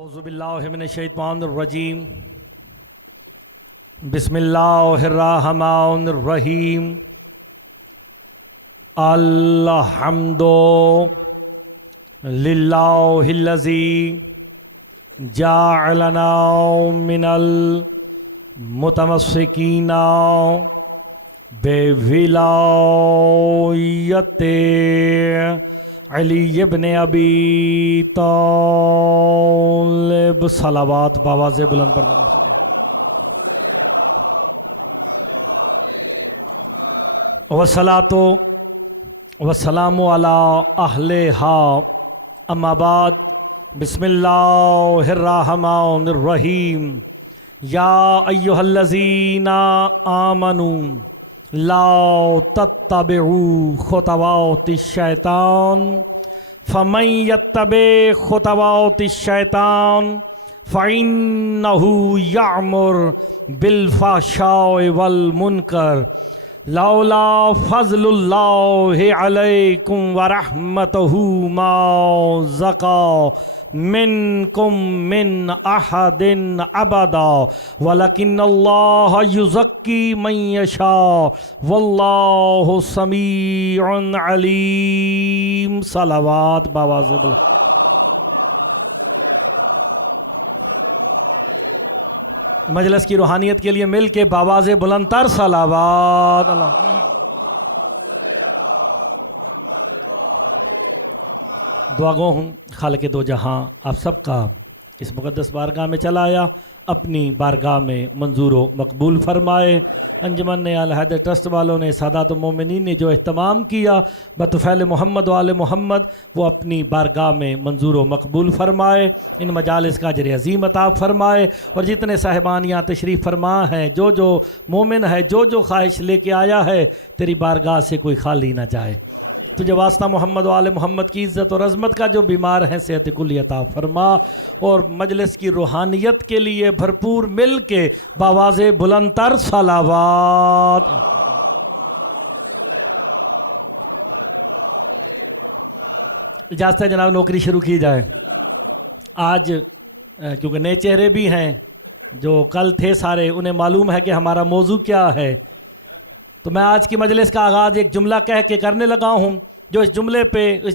اعوذ باللہ من الشیطان الرجیم بسم اللہ الرحمن الرحیم الحمد للہ الذی جعلنا من المتمسکین بولایت علی ابن ابی طالب صلوات بآواز بلند پر والصلاۃ والسلام علی اہلھا اما بعد بسم اللہ الرحمن الرحیم یا ایھا الذین آمنوا لا تتبعوا خطوات الشیطان فمن یتبع خطوات الشیطان فإنہ یأمر بالفحشاء والمنکر لولا فضل اللہ علیکم ورحمتہ ما زکا منکم من احد ابدا ولکن اللہ یزکی من یشاء واللہ سمیع علیم صلوات بآواز بلند مجلس کی روحانیت کے لیے مل کے بآواز بلند تر صلوات اللہ دعا گو ہوں خالق دو جہاں آپ سب کا اس مقدس بارگاہ میں چلا آیا اپنی بارگاہ میں منظور و مقبول فرمائے۔ انجمن الحیدر ٹرسٹ والوں نے سادات مومنین نے جو اہتمام کیا بطفیل محمد و آل محمد وہ اپنی بارگاہ میں منظور و مقبول فرمائے، ان مجالس کا اجر عظیم عطا فرمائے، اور جتنے صاحبان یہاں تشریف فرما ہیں جو مومن ہے جو خواہش لے کے آیا ہے تیری بارگاہ سے کوئی خالی نہ جائے۔ تجھے واسطہ محمد و آل محمد کی عزت اور عظمت کا جو بیمار ہیں صحت کلی عطا فرما، اور مجلس کی روحانیت کے لیے بھرپور مل کے بآواز بلند تر صلوات۔ اجازت ہے جناب نوکری شروع کی جائے۔ آج کیونکہ نئے چہرے بھی ہیں جو کل تھے سارے، انہیں معلوم ہے کہ ہمارا موضوع کیا ہے، تو میں آج کی مجلس کا آغاز ایک جملہ کہہ کے کرنے لگا ہوں۔ جو اس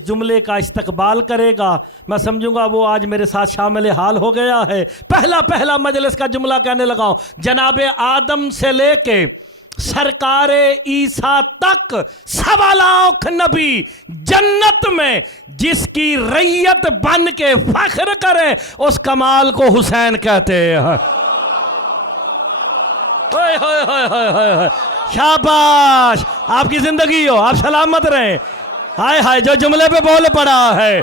جملے کا استقبال کرے گا میں سمجھوں گا وہ آج میرے ساتھ شامل حال ہو گیا ہے۔ پہلا مجلس کا جملہ کہنے لگا ہوں، جناب آدم سے لے کے سرکار عیسیٰ تک 1.25 لاکھ نبی جنت میں جس کی ریت بن کے فخر کرے اس کمال کو حسین کہتے ہیں۔ شاباش، آپ کی زندگی ہو، آپ سلامت رہیں۔ ہائے ہائے، جو جملے پہ بول پڑا ہے،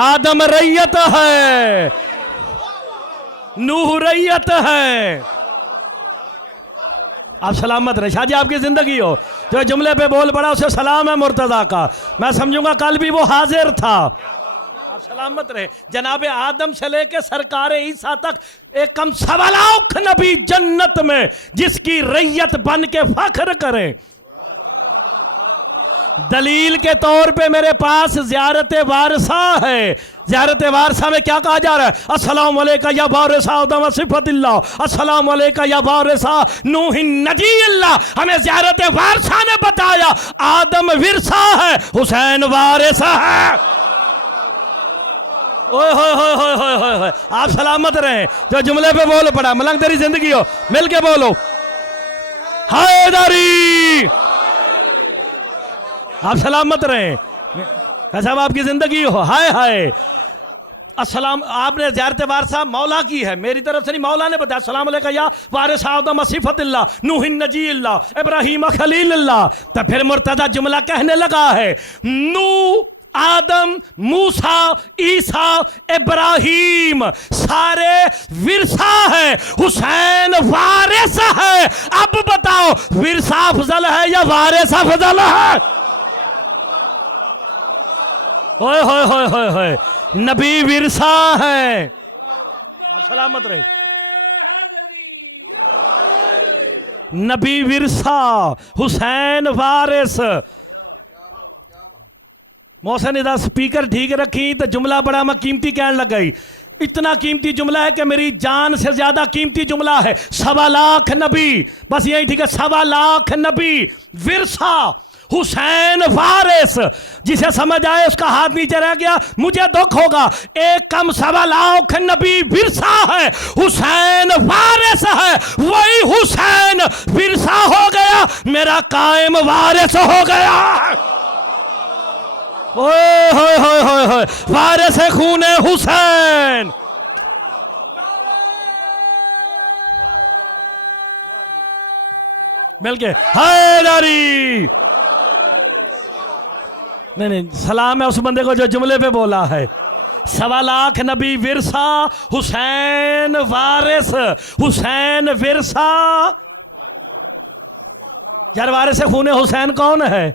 آدم ریت ہے، نوح ریت ہے، آپ سلامت رہیں۔ شاہ جی آپ کی زندگی ہو، جو جملے پہ بول پڑا اسے سلام ہے مرتضیٰ کا، میں سمجھوں گا کل بھی وہ حاضر تھا، آپ سلامت رہے۔ جناب آدم سے لے کے سرکار عیسیٰ تک ایک کم 1.25 لاکھ نبی جنت میں جس کی ریت بن کے فخر کریں۔ دلیل کے طور پہ میرے پاس زیارت وارثہ ہے۔ زیارت وارثہ میں کیا کہا جا رہا ہے؟ السلام علیکہ یا وارث آدم صفت اللہ، السلام علیکہ یا وارث نوح نجی اللہ۔ ہمیں زیارت وارثہ نے بتایا آدم ورثہ ہے، حسین وارث ہے۔ اوہ ہوئے ہوئے ہوئے ہوئے ہوئے ہوئے، آپ سلامت رہیں۔ جو جملے پہ بول پڑا، ملنگ تیری زندگی ہو، مل کے بولو حیدری، آپ سلامت رہیں۔ صاحب آپ کی زندگی ہو، ہائے ہائے۔ السلام، آپ نے زیارت وارثہ مولا کی ہے، میری طرف سے نہیں، مولا نے بتایا السلام علیکہ یا وارث آدم صفت اللہ، نوح نجی اللہ، ابراہیم خلیل اللہ۔ تو پھر مرتضیٰ جملہ کہنے لگا ہے، نوح، آدم، موسیٰ، عیسیٰ، ابراہیم سارے ورثہ ہیں، حسین وارث ہے۔ اب بتاؤ ورثہ افضل ہے یا وارث افضل ہے؟ ہوئے ہوئے ہوئے ہوئے ہوئے، نبی ورثہ ہے، آپ سلامت رہے۔ نبی ورثہ، حسین وارث۔ محسن اذا سپیکر ٹھیک رکھی تو جملہ بڑا میں قیمتی کہنے لگ گئی۔ اتنا قیمتی جملہ ہے کہ میری جان سے زیادہ قیمتی جملہ ہے. 1.25 لاکھ نبی، بس یہی ٹھیک ہے. 1.25 لاکھ نبی ورثہ حسین وارث. جسے سمجھ آئے اس کا ہاتھ نیچے رہ گیا، مجھے دکھ ہوگا. ایک کم 1.25 لاکھ نبی ورثہ ہے، حسین وارث ہے. وہی حسین ورثہ ہو گیا، میرا قائم وارث ہو گیا. اوئے ہوئے ہوئے ہوئے ہوئے، وارث خون حسین. مل کے حیدری. نہیں سلام ہے اس بندے کو جو جملے پہ بولا ہے. 1.25 لاکھ نبی ورثہ حسین وارث. حسین ورثہ. یار وارث خون حسین کون ہے؟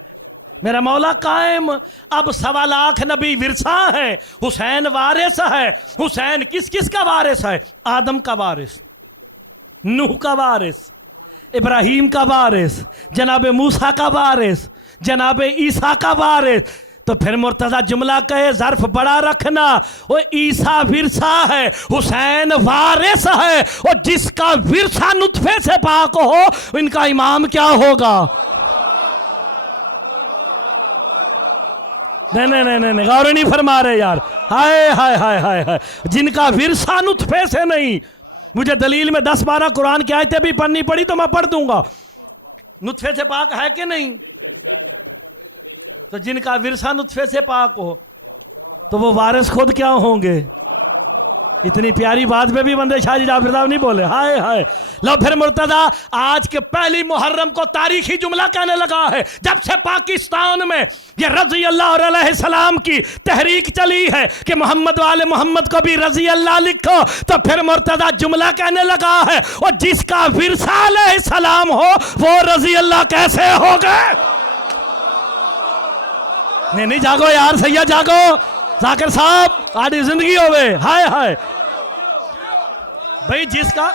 میرا مولا قائم. اب 1.25 لاکھ نبی ورثہ ہے، حسین وارث ہے. حسین کس کس کا وارث ہے؟ آدم کا وارث، نوح کا وارث، ابراہیم کا وارث، جناب موسیٰ کا وارث، جناب عیسیٰ کا وارث. تو پھر مرتضیٰ جملہ کہے ظرف بڑا رکھنا. وہ عیسیٰ ورثہ ہے، حسین وارث ہے. اور جس کا ورثہ نطفے سے پاک ہو ان کا امام کیا ہوگا؟ نہیں غور نہیں فرما رہے یار. ہائے ہائے ہائے ہائے ہائے. جن کا ورثہ نطفے سے نہیں. مجھے دلیل میں 10-12 قرآن کی آیتیں بھی پڑھنی پڑی تو میں پڑھ دوں گا. نطفے سے پاک ہے کہ نہیں؟ تو جن کا ورثہ نطفے سے پاک ہو تو وہ وارث خود کیا ہوں گے؟ اتنی پیاری بات پہ بھی بندے شاہ جی جعفر صاحب نہیں بولے. ہائے ہائے. لو پھر مرتضیٰ آج کے پہلی محرم کو تاریخی جملہ کہنے لگا ہے. جب سے پاکستان میں یہ رضی اللہ علیہ السلام کی تحریک چلی ہے کہ محمد والے محمد کو بھی رضی اللہ لکھو، تو پھر مرتضیٰ جملہ کہنے لگا ہے اور جس کا ورثہ علیہ السلام ہو وہ رضی اللہ کیسے ہو گئے؟ نہیں جاگو یار سید جاگو. ذاکر صاحب آدھی زندگی ہوئے. ہائے ہائے بھئی. جس کا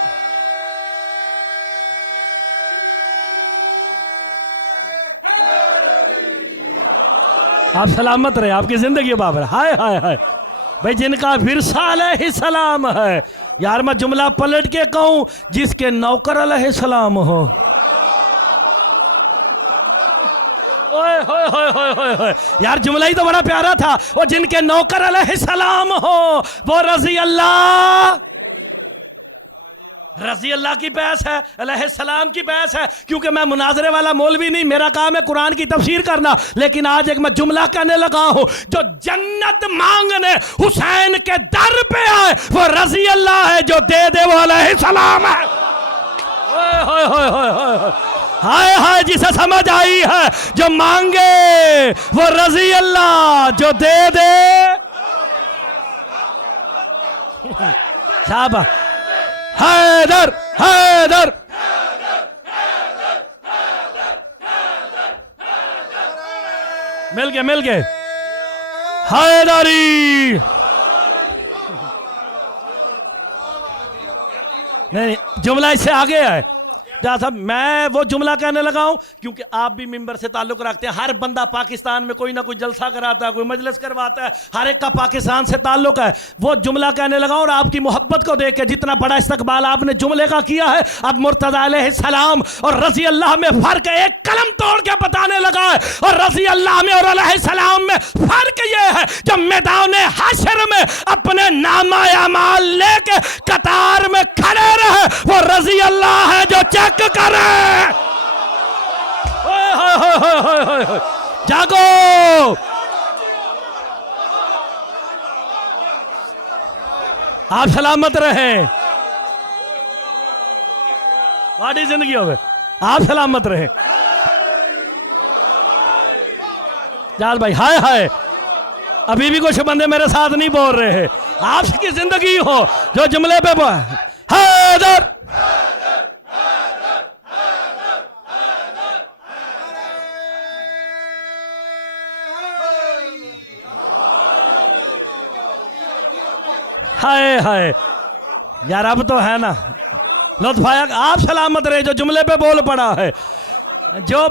آپ سلامت رہے، آپ کی زندگی بابر. ہائے ہائے ہائے بھئی. جن کا ورثہ علیہ السلام ہے. یار میں جملہ پلٹ کے کہوں، جس کے نوکر علیہ السلام ہو. یار جملہ ہی تو بڑا پیارا تھا. وہ جن کے نوکر علیہ السلام ہو وہ رضی اللہ. رضی اللہ کی بحث ہے، علیہ السلام کی بحث ہے. کیونکہ میں مناظرے والا مولوی نہیں، میرا کام ہے قرآن کی تفسیر کرنا. لیکن آج ایک میں جملہ کہنے لگا ہوں، جو جنت مانگنے حسین کے در پہ آئے وہ رضی اللہ ہے، جو دے دے وہ علیہ السلام ہے. ہائے ہائے. جسے سمجھ آئی ہے جو مانگے وہ رضی اللہ، جو دے دے. شابہ. حیدر حیدر. مل گئے حیدری. نہیں جملہ اس سے آگے ہے. صاحب میں وہ جملہ کہنے لگا ہوں کیونکہ آپ بھی ممبر سے تعلق رکھتے ہیں. ہر بندہ پاکستان میں کوئی نہ کوئی جلسہ کراتا ہے، کوئی مجلس کرواتا ہے، ہر ایک کا پاکستان سے تعلق ہے. وہ جملہ کہنے لگا ہوں اور آپ کی محبت کو دیکھ کے جتنا بڑا استقبال آپ نے جملے کا کیا ہے. اب مرتضیٰ علیہ السلام اور رضی اللہ میں فرق ایک قلم توڑ کے بتانے لگا ہے. اور رضی اللہ میں اور علیہ السلام میں فرق یہ ہے، جب میدان حشر میں اپنے نامہ اعمال لے کے قطار میں کھڑے رہے وہ رضی اللہ ہے جو چیک کرے. جاگو. آپ سلامت رہیں، بڑی زندگی ہوئے. آپ سلامت رہیں. جال بھائی ہائے ہائے. ابھی بھی کچھ بندے میرے ساتھ نہیں بول رہے ہیں. آپ کی زندگی ہو جو جملے پہ حیدر. ہائے ہائے. یار اب تو ہے نا لطف آیا. آپ سلامت رہے جو جملے پہ بول پڑا ہے. جو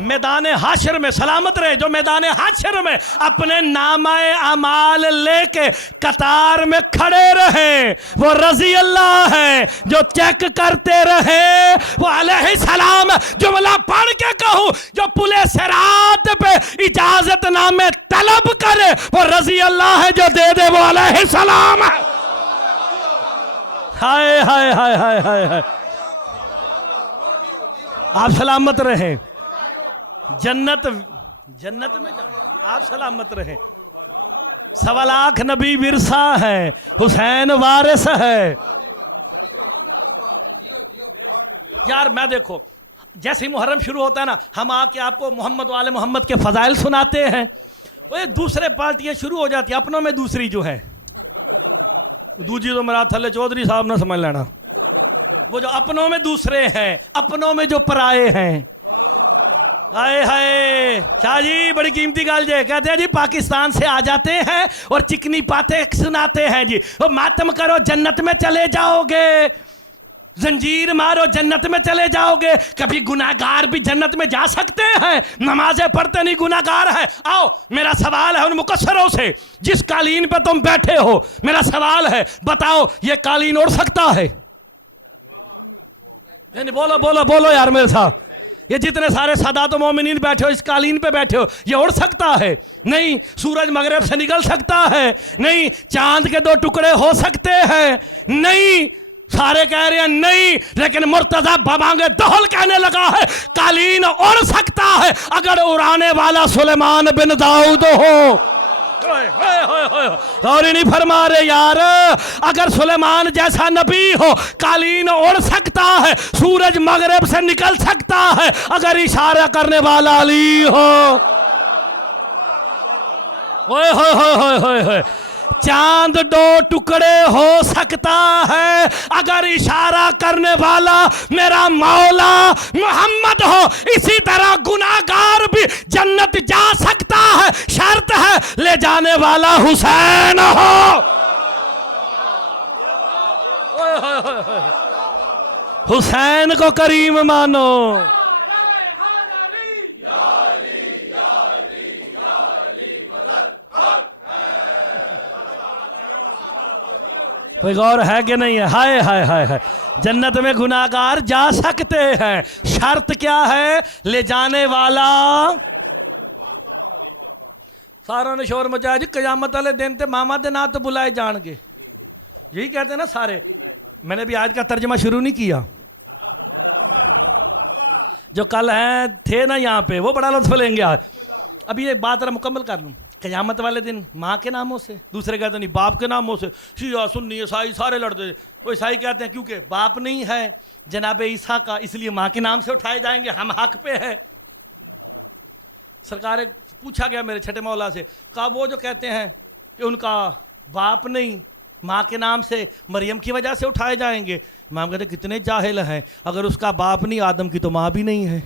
میدان حشر میں سلامت رہے، جو میدان حشر میں اپنے نامہ اعمال لے کے قطار میں کھڑے رہے، وہ رضی اللہ ہے۔ جو چیک کرتے رہے وہ علیہ السلام۔ جملہ پڑھ کے کہوں، جو پلے صراط پہ اجازت نامے طلب کرے وہ رضی اللہ ہے، جو دے دے وہ علیہ السلام ہے۔ ہائے ہائے ہائے ہائے ہائے، آپ سلامت رہیں، جنت میں جائیں، آپ سلامت رہیں۔ 1.25 لاکھ نبی ورثہ ہے، حسین وارث ہے۔ یار میں دیکھو جیسے ہی محرم شروع ہوتا ہے نا، ہم آ کے آپ کو محمد و آل محمد کے فضائل سناتے ہیں، وہ دوسرے پارٹیاں شروع ہو جاتی ہیں اپنوں میں دوسری جو ہے، دوجی تو میرا تھلے چودھری صاحب نہ سمجھ لینا، وہ جو اپنوں میں دوسرے ہیں، اپنوں میں جو پرائے ہیں۔ ہائے ہائے شاہ جی بڑی قیمتی گل جے، کہتے ہیں جی پاکستان سے آ جاتے ہیں اور چکنی باتیں سناتے ہیں جی، وہ ماتم کرو جنت میں چلے جاؤ گے، زنجیر مارو جنت میں چلے جاؤ گے۔ کبھی گناہگار بھی جنت میں جا سکتے ہیں، نمازیں پڑھتے نہیں گناہگار ہیں۔ آؤ میرا سوال ہے ان مقصروں سے، جس قالین پہ تم بیٹھے ہو، میرا سوال ہے بتاؤ یہ قالین اڑ سکتا ہے؟ یعنی بولو بولو بولو یار میرے ساتھ، یہ جتنے سارے سادات و مومنین بیٹھے ہو، اس قالین پہ بیٹھے ہو، یہ اڑ سکتا ہے؟ نہیں۔ سورج مغرب سے نکل سکتا ہے؟ نہیں۔ چاند کے 2 ٹکڑے ہو سکتے ہیں؟ نہیں۔ سارے کہہ رہے ہیں نہیں، لیکن مرتضی بابانگ دہل کہنے لگا ہے قالین اڑ سکتا ہے اگر اڑانے والا سلیمان بن داؤد ہو۔ اور نہیں فرما رہے یار، اگر سلیمان جیسا نبی ہو قالین اڑ سکتا ہے، سورج مغرب سے نکل سکتا ہے اگر اشارہ کرنے والا علی ہو۔ اوئے ہوئے ہوئے ہوئے ہوئے، چاند 2 ٹکڑے ہو سکتا ہے اگر اشارہ کرنے والا میرا مولا محمد ہو، اسی طرح گناہگار بھی جنت جا سکتا ہے، شرط ہے لے جانے والا حسین ہو۔ حسین کو کریم مانو۔ کوئی غور ہے کہ نہیں ہے؟ ہائے ہائے ہائے ہائے، جنت میں گناہگار جا سکتے ہیں، شرط کیا ہے؟ لے جانے والا۔ ساروں نے شور مچایا جی قیامت والے دن تے ماما دے نات بلائے جان گے، یہی کہتے ہیں نا سارے۔ میں نے بھی آج کا ترجمہ شروع نہیں کیا، جو کل ہیں تھے نا یہاں پہ وہ بڑا لطف لیں گے آج۔ ابھی ایک بات مکمل کر لوں۔ قیامت والے دن ماں کے ناموں سے، دوسرے کہتے ہیں نہیں باپ کے ناموں سے، شیعہ سنی عیسائی سارے لڑتے ہیں۔ وہ عیسائی کہتے ہیں کیونکہ باپ نہیں ہے جناب عیسیٰ کا، اس لیے ماں کے نام سے اٹھائے جائیں گے، ہم حق پہ ہے۔ سرکار پوچھا گیا میرے چھٹے مولا سے، کہا وہ جو کہتے ہیں کہ ان کا باپ نہیں، ماں کے نام سے مریم کی وجہ سے اٹھائے جائیں گے۔ امام کہتے ہیں کتنے جاہل ہیں، اگر اس کا باپ نہیں آدم کی تو ماں بھی نہیں ہے۔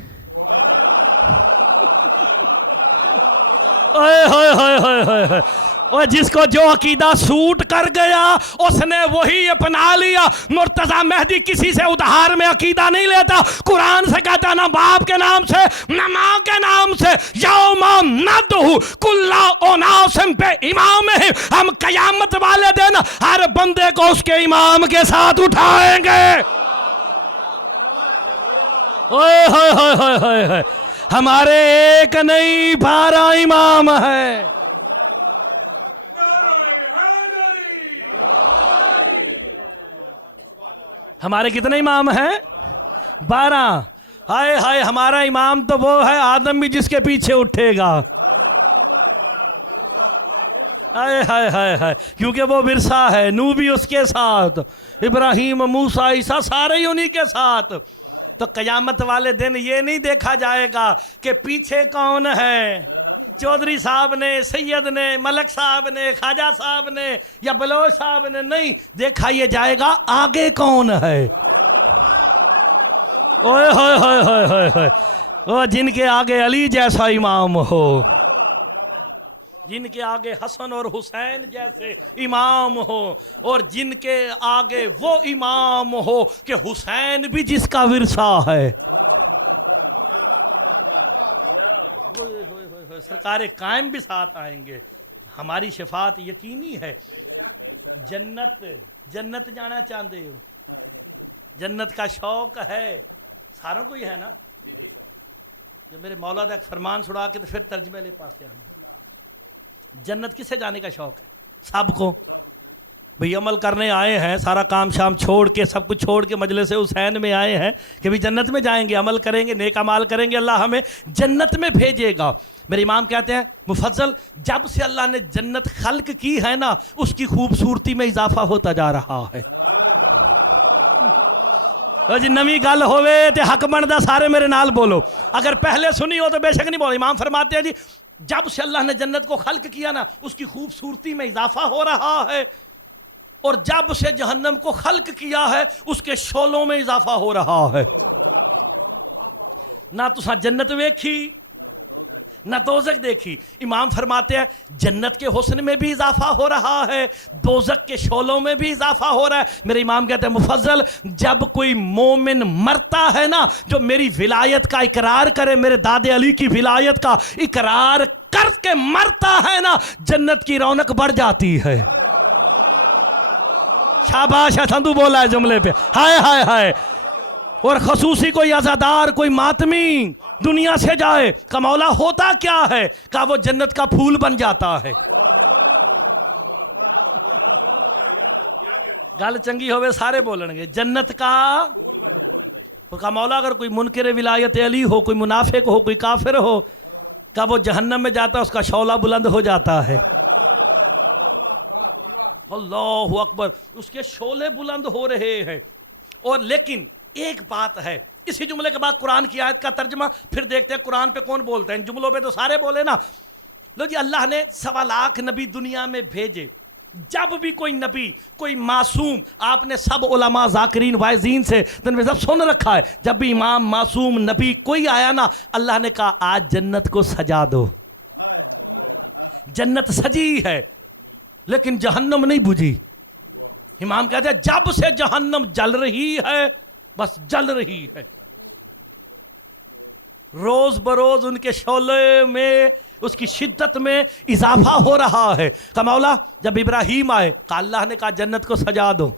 اور جس کو جو عقیدہ سوٹ کر گیا اس نے وہی اپنا لیا۔ مرتضی مہدی کسی سے ادھار میں عقیدہ نہیں لیتا، قرآن سے کہتا نہ باپ کے نام سے نہ ماں کے نام سے، یوم ندعو کل اناس بامامہم، ہم قیامت والے دن ہر بندے کو اس کے امام کے ساتھ اٹھائیں گے۔ اوئے ہوئے ہوئے ہوئے ہوئے ہوئے، ہمارے ایک نہیں 12 امام ہے۔ ہمارے کتنے امام ہیں؟ 12۔ ہائے ہائے، ہمارا امام تو وہ ہے آدم بھی جس کے پیچھے اٹھے گا۔ ہائے ہائے ہائے ہائے، کیونکہ وہ ورثہ ہے، نوح بھی اس کے ساتھ، ابراہیم، موسیٰ، عیسیٰ سارے ہی انہی کے ساتھ۔ تو قیامت والے دن یہ نہیں دیکھا جائے گا کہ پیچھے کون ہے، چودھری صاحب نے، سید نے، ملک صاحب نے، خواجہ صاحب نے یا بلوچ صاحب نے، نہیں، دیکھا یہ جائے گا آگے کون ہے۔ اوئے ہوئے ہوئے ہوئے ہوئے ہوئے، وہ جن کے آگے علی جیسا امام ہو، جن کے آگے حسن اور حسین جیسے امام ہو، اور جن کے آگے وہ امام ہو کہ حسین بھی جس کا ورثہ ہے۔ سرکار قائم بھی ساتھ آئیں گے. ہماری شفاعت یقینی ہے. جنت جانا چاہتے ہو؟ جنت کا شوق ہے ساروں کو ہی ہے نا. جب میرے مولا دا ایک فرمان سنا کے تو پھر ترجمے لے پاس آنا. جنت کسے جانے کا شوق ہے؟ سب کو. بھئی عمل کرنے آئے ہیں، سارا کام شام چھوڑ کے، سب کچھ چھوڑ کے مجلس حسین میں آئے ہیں کہ بھی جنت میں جائیں گے، عمل کریں گے، نیک اعمال کریں گے، اللہ ہمیں جنت میں بھیجے گا. میرے امام کہتے ہیں مفضل، جب سے اللہ نے جنت خلق کی ہے نا، اس کی خوبصورتی میں اضافہ ہوتا جا رہا ہے. جی نوی گل ہوئے تے حق بندا سارے میرے نال بولو. اگر پہلے سنی ہو تو بے شک نہیں بولو. امام فرماتے ہیں جی جب سے اللہ نے جنت کو خلق کیا نا، اس کی خوبصورتی میں اضافہ ہو رہا ہے، اور جب سے جہنم کو خلق کیا ہے اس کے شعلوں میں اضافہ ہو رہا ہے. نہ تسا جنت ویکھی نہ دوزخ دیکھی. امام فرماتے ہیں جنت کے حسن میں بھی اضافہ ہو رہا ہے، دوزخ کے شعلوں میں بھی اضافہ ہو رہا ہے. میرے امام کہتے ہیں مفضل، جب کوئی مومن مرتا ہے نا، جو میری ولایت کا اقرار کرے، میرے داد علی کی ولایت کا اقرار کر کے مرتا ہے نا، جنت کی رونق بڑھ جاتی ہے. شاباش ہے، تھندو بولا ہے جملے پہ. ہائے ہائے ہائے. اور خصوصی کوئی عزادار، کوئی ماتمی دنیا سے جائے، کہ مولا ہوتا کیا ہے؟ کہ وہ جنت کا پھول بن جاتا ہے. گل چنگی ہوئے سارے بولن گے. جنت کا کہ مولا اگر کوئی منکر ولایت علی ہو، کوئی منافق ہو، کوئی کافر ہو، کہ وہ جہنم میں جاتا ہے، اس کا شعلہ بلند ہو جاتا ہے. اللہ اکبر. اس کے شعلے بلند ہو رہے ہیں. اور لیکن ایک بات ہے، اسی جملے کے بعد قرآن کی آیت کا ترجمہ پھر دیکھتے ہیں قرآن پہ کون بولتے ہیں. ان جملوں پہ تو سارے بولے نا. لو جی، اللہ نے 1.25 لاکھ نبی دنیا میں بھیجے. جب بھی کوئی نبی، کوئی معصوم، آپ نے سب علماء ذاکرین واعظین سے سب سن رکھا ہے، جب بھی امام معصوم نبی کوئی آیا نا، اللہ نے کہا آج جنت کو سجا دو. جنت سجی ہے لیکن جہنم نہیں بجھی. امام کہتے ہیں جب سے جہنم جل رہی ہے، بس جل رہی ہے. روز بروز ان کے شعلے میں، اس کی شدت میں اضافہ ہو رہا ہے. کہ مولا جب ابراہیم آئے، کہ اللہ نے کہا جنت کو سجا دو،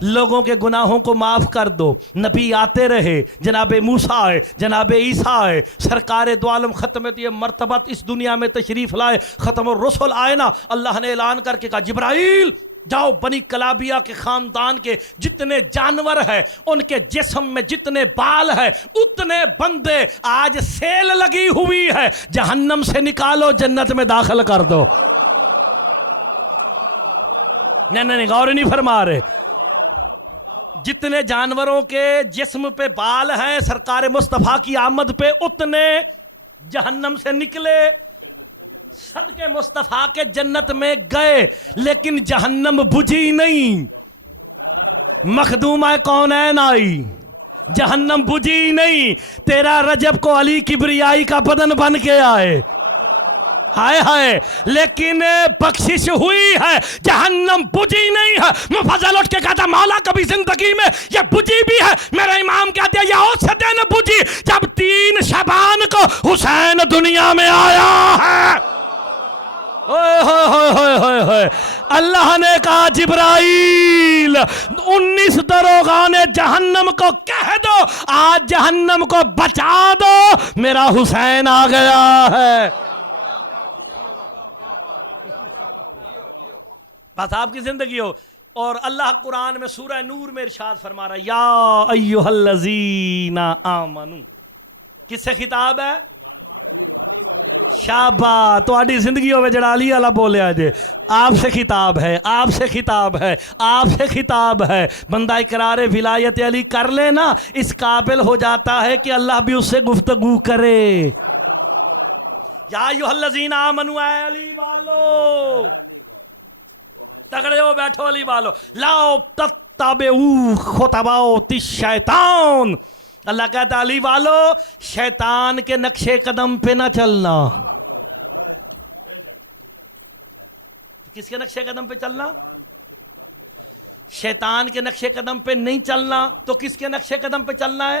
لوگوں کے گناہوں کو معاف کر دو. نبی آتے رہے، جناب موسیٰ آئے، جناب عیسیٰ آئے، سرکار دو عالم ختمت یہ مرتبت اس دنیا میں تشریف لائے، ختم الرسل آئے نا. اللہ نے اعلان کر کے کہا جبرائیل جاؤ، بنی کلابیہ کے خاندان کے جتنے جانور ہیں، ان کے جسم میں جتنے بال ہیں، اتنے بندے آج سیل لگی ہوئی ہے، جہنم سے نکالو، جنت میں داخل کر دو. نہیں غور نہیں فرما رہے. جتنے جانوروں کے جسم پہ بال ہیں، سرکار مصطفیٰ کی آمد پہ اتنے جہنم سے نکلے، صدقے مصطفیٰ کے جنت میں گئے، لیکن جہنم بجھی نہیں. مخدومہ کونین آئی، جہنم بجھی نہیں. تیرا رجب کو علی کبریائی کا بدن بن کے آئے، ہائے ہائے، لیکن بخشش ہوئی ہے، جہنم بجھی نہیں ہے. مفضل اٹھ کے کہتا مولا کبھی زندگی میں یہ بجھی بھی ہے. میرا امام کہتے ہیں یہ اس دن بجھی جب 3 شعبان کو حسین دنیا میں آیا ہے. اللہ نے کہا جبرائیل 19 دروغان جہنم کو کہہ دو آج جہنم کو بچا دو، میرا حسین آ گیا ہے. بس آپ کی زندگی ہو. اور اللہ قرآن میں سورہ نور میں ارشاد فرما رہا ہے یا ایھا الذین آمنو. کس سے خطاب ہے؟ شاباش. تہاڈی زندگی ہوے جڑا علی والا بولیا جے، آپ سے خطاب ہے، آپ سے خطاب ہے، آپ سے خطاب ہے. بندہ اقرار ولایت علی کر لے نا، اس قابل ہو جاتا ہے کہ اللہ بھی اس سے گفتگو کرے. یا ایھا الذین آمنو، اے علی والو تگڑے ہو، بیٹھو علی والو. لا تتبعوا خطوات الشیطان. اللہ کہتا علی والو شیطان کے نقشے قدم پہ نہ چلنا. کس کے نقشے قدم پہ چلنا؟ شیطان کے نقشے قدم پہ نہیں چلنا. تو کس کے نقشے قدم پہ چلنا ہے؟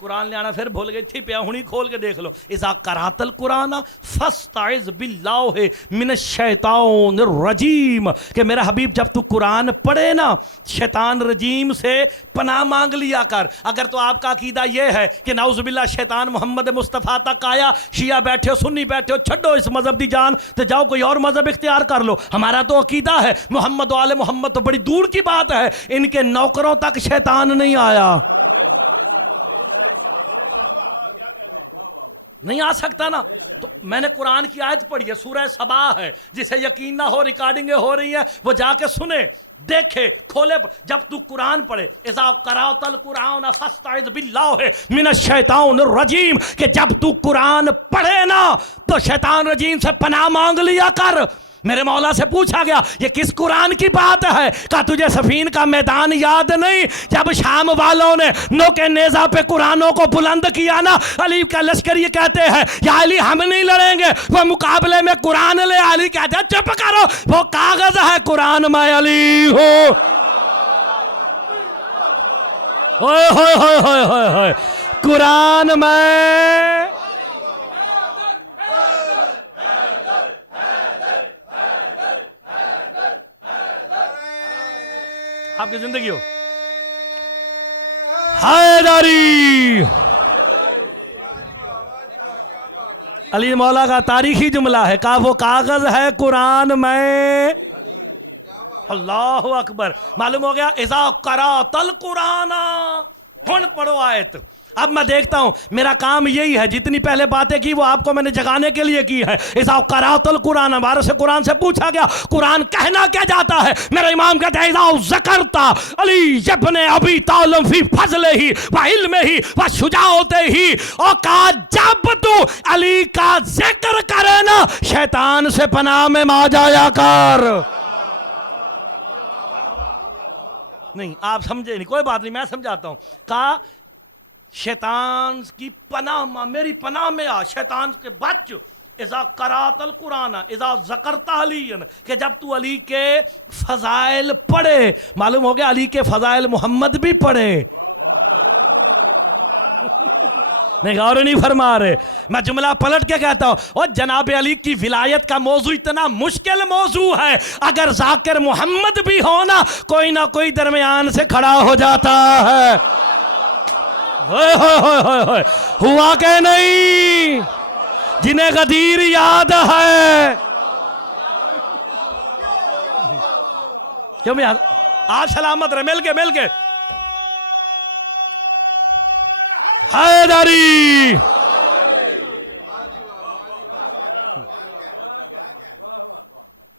قرآن لے آنا پھر بھول گئی تھی، پیا ہونی کھول کے دیکھ لو. اذا قرأت القرآن فاستعذ باللہ من الشیطان الرجیم، کہ میرا حبیب جب تو قرآن پڑھے نا شیطان رجیم سے پناہ مانگ لیا کر. اگر تو آپ کا عقیدہ یہ ہے کہ نعوذ باللہ شیطان محمد مصطفیٰ تک آیا، شیعہ بیٹھے ہو سنی بیٹھے ہو، چھڈو اس مذہب دی جان تو جاؤ کوئی اور مذہب اختیار کر لو. ہمارا تو عقیدہ ہے محمد و آل محمد تو بڑی دور کی بات ہے، ان کے نوکروں تک شیطان نہیں آیا. نہیں آ سکتا نا. تو میں نے قرآن کی آیت پڑھی ہے، سورہ سبا ہے، جسے یقین نہ ہو ریکارڈنگیں ہو رہی ہیں وہ جا کے سنے دیکھے کھولے. جب تو قرآن پڑھے اذا قرأت القرآن فاستعذ باللہ من الشیطان الرجیم، کہ جب تو قرآن پڑھے نا تو شیطان رجیم سے پناہ مانگ لیا کر. میرے مولا سے پوچھا گیا یہ کس قرآن کی بات ہے؟ کہا تجھے صفین کا میدان یاد نہیں؟ جب شام والوں نے نوکے نیزہ پہ قرآنوں کو بلند کیا نا، علی کا لشکر یہ کہتے ہیں یا علی ہم نہیں لڑیں گے، وہ مقابلے میں قرآن لے. علی کہتے ہیں چپ کرو، وہ کاغذ ہے، قرآن میں علی ہوں. ہوئے ہوئے ہوئے ہوئے ہوئے ہوئے، قرآن میں آپ کی زندگی ہو. حیدری علی مولا کا تاریخی جملہ ہے، کہا وہ کاغذ ہے قرآن میں. اللہ اکبر. معلوم ہو گیا اذا قرأت القرآن. ہن پڑھو آیت. اب میں دیکھتا ہوں میرا کام یہی ہے، جتنی پہلے باتیں کی وہ آپ کو میں نے جگانے کے لیے کی ہے. اذا قرأت القرآن، ہمارے سے قرآن سے پوچھا گیا قرآن کہنا کیا جاتا ہے؟ میرا امام کہتا ہے اذا ذکرت علی ابن ابی طالب فی فضلہ و علمہ و شجاعتہ، اور کہا جب تو علی کا ذکر کرے نا شیطان سے پناہ میں آ جایا کر. نہیں آپ سمجھے نہیں، کوئی بات نہیں میں سمجھاتا ہوں. کہا شیطان کی پناہ، میری پناہ میں آ، شیطان کے بچ. اذا قرأت القرآن اذا ذکرت علی، کہ جب تو علی کے فضائل پڑھے. معلوم ہو گیا علی کے فضائل محمد بھی پڑھے. نہیں غور نہیں فرما رہے. میں جملہ پلٹ کے کہتا ہوں اور جناب علی کی ولایت کا موضوع اتنا مشکل موضوع ہے، اگر ذاکر محمد بھی ہونا کوئی نہ کوئی درمیان سے کھڑا ہو جاتا ہے. ہوئے ہوئے ہوئے ہوئے ہوئے، ہوا کہ نہیں؟ جنہیں غدیر یاد ہے کیوں میں آپ سلامت رہے. مل کے حیدری.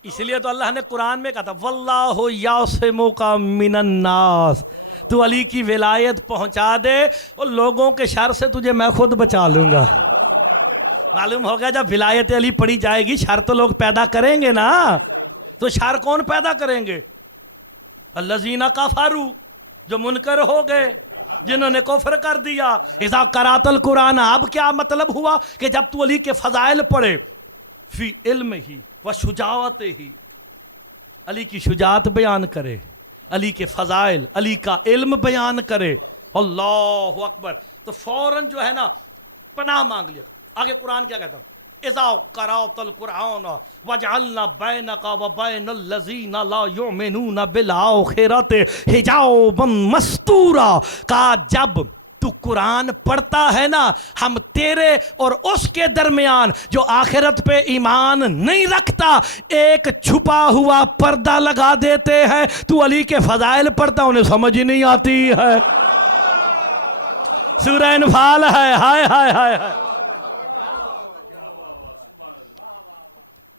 اس لیے تو اللہ نے قرآن میں کہا تھا واللہ یعصمک من الناس، تو علی کی ولایت پہنچا دے اور لوگوں کے شر سے تجھے میں خود بچا لوں گا. معلوم ہوگا جب ولایت علی پڑھی جائے گی شر تو لوگ پیدا کریں گے نا. تو شر کون پیدا کریں گے؟ الذین کفروا، جو منکر ہو گئے، جنہوں نے کفر کر دیا. اذا قرأت القرآن، اب کیا مطلب ہوا کہ جب تو علی کے فضائل پڑھے فی علم ہی و شجاعت ہی، علی کی شجاعت بیان کرے، علی کے فضائل، علی کا علم بیان کرے. اللہ اکبر. تو فوراً جو ہے نا پناہ مانگ لیا. آگے قرآن کیا کہتا ہوں اذا قرأت القرآن وجعلنا بینک وبین الذین لا یؤمنون بالآخرۃ حجابا مستورا. کہا جب تو قرآن پڑھتا ہے نا ہم تیرے اور اس کے درمیان جو آخرت پہ ایمان نہیں رکھتا ایک چھپا ہوا پردہ لگا دیتے ہیں. تو علی کے فضائل پڑھتا انہیں سمجھ نہیں آتی ہے. سورہ انفال ہے. ہائے ہائے ہائے ہائے.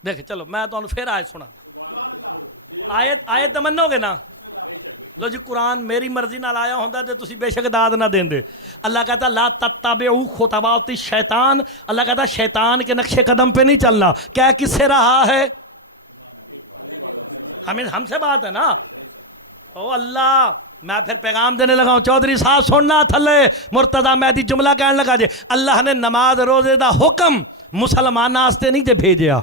دیکھیں چلو میں تو پھر آیت سنا. آیت تمنو گے نا. لو جی قرآن میری مرضی نال آیا ہوندا تے تسی بے شک داد نہ دیندے. اللہ کہتا لا تتبعوا خطوات الشیطان. اللہ کہتا شیطان کے نقش قدم پہ نہیں چلنا. کیا کس سے رہا ہے؟ ہم سے بات ہے نا. او اللہ میں پھر پیغام دینے لگا ہوں. چودھری صاحب سننا تھلے مرتضی مہدی جملہ کہنے لگا جے اللہ نے نماز روزے دا حکم مسلمان واسطے نہیں تے بھیجیا.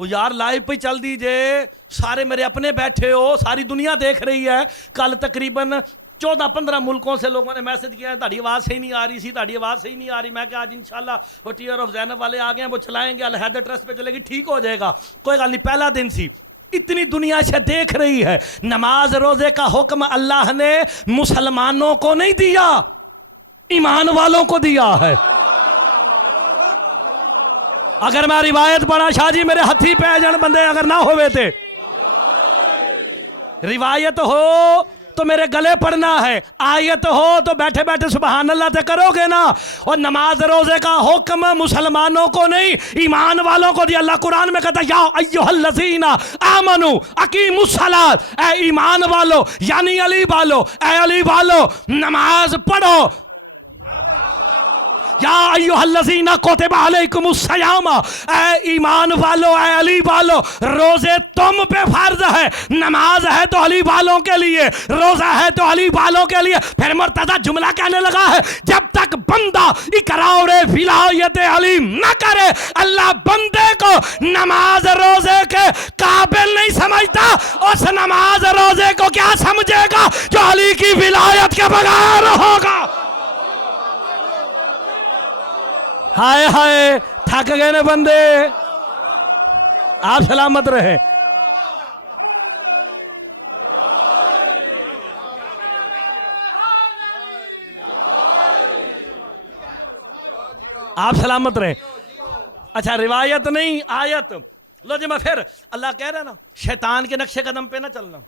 وہ یار لائیو پہ چل دیجئے، سارے میرے اپنے بیٹھے ہو، ساری دنیا دیکھ رہی ہے. کل تقریباً 14-15 ملکوں سے لوگوں نے میسج کیا ہے تہاڈی آواز صحیح نہیں آ رہی سی، تہاڈی آواز صحیح نہیں آ رہی. میں کہ آج انشاءاللہ وہ ٹیئر آف زینب والے آ گئے ہیں، وہ چلائیں گے، الحیدر ٹرسٹ پہ چلے گی، ٹھیک ہو جائے گا. کوئی گل نہیں، پہلا دن سی، اتنی دنیا سے دیکھ رہی ہے. نماز روزے کا حکم اللہ نے مسلمانوں کو نہیں دیا، ایمان والوں کو دیا ہے. اگر میں روایت پڑھا شاہ جی میرے ہتھی پہ جن بندے اگر نہ ہوئے تھے، روایت ہو تو میرے گلے پڑنا ہے، آیت ہو تو بیٹھے بیٹھے سبحان اللہ تے کرو گے نا. اور نماز روزے کا حکم مسلمانوں کو نہیں، ایمان والوں کو دیا. اللہ قرآن میں کہتا ہے یا ایھا الذین آمنو اقیموا الصلاۃ، اے ایمان والو یعنی علی والو، اے علی والو نماز پڑھو. یا ایھا الذین کتب علیکم الصیام، اے ایمان والو، اے علی والو روزے تم پہ فرض ہے. نماز ہے تو علی والوں کے لیے، روزہ ہے تو علی والوں کے لیے. پھر مرتضی جملہ کہنے لگا ہے جب تک بندہ اقرار ولایت علی نہ کرے اللہ بندے کو نماز روزے کے قابل نہیں سمجھتا. اس نماز روزے کو کیا سمجھے گا جو علی کی ولایت کے بغیر ہوگا. ہائے ہائے تھک گئے نا بندے، آپ سلامت رہے. آپ سلامت رہے. اچھا روایت نہیں آیت. لو جی میں پھر اللہ کہہ رہا نا شیطان کے نقش قدم پہ نہ چلنا.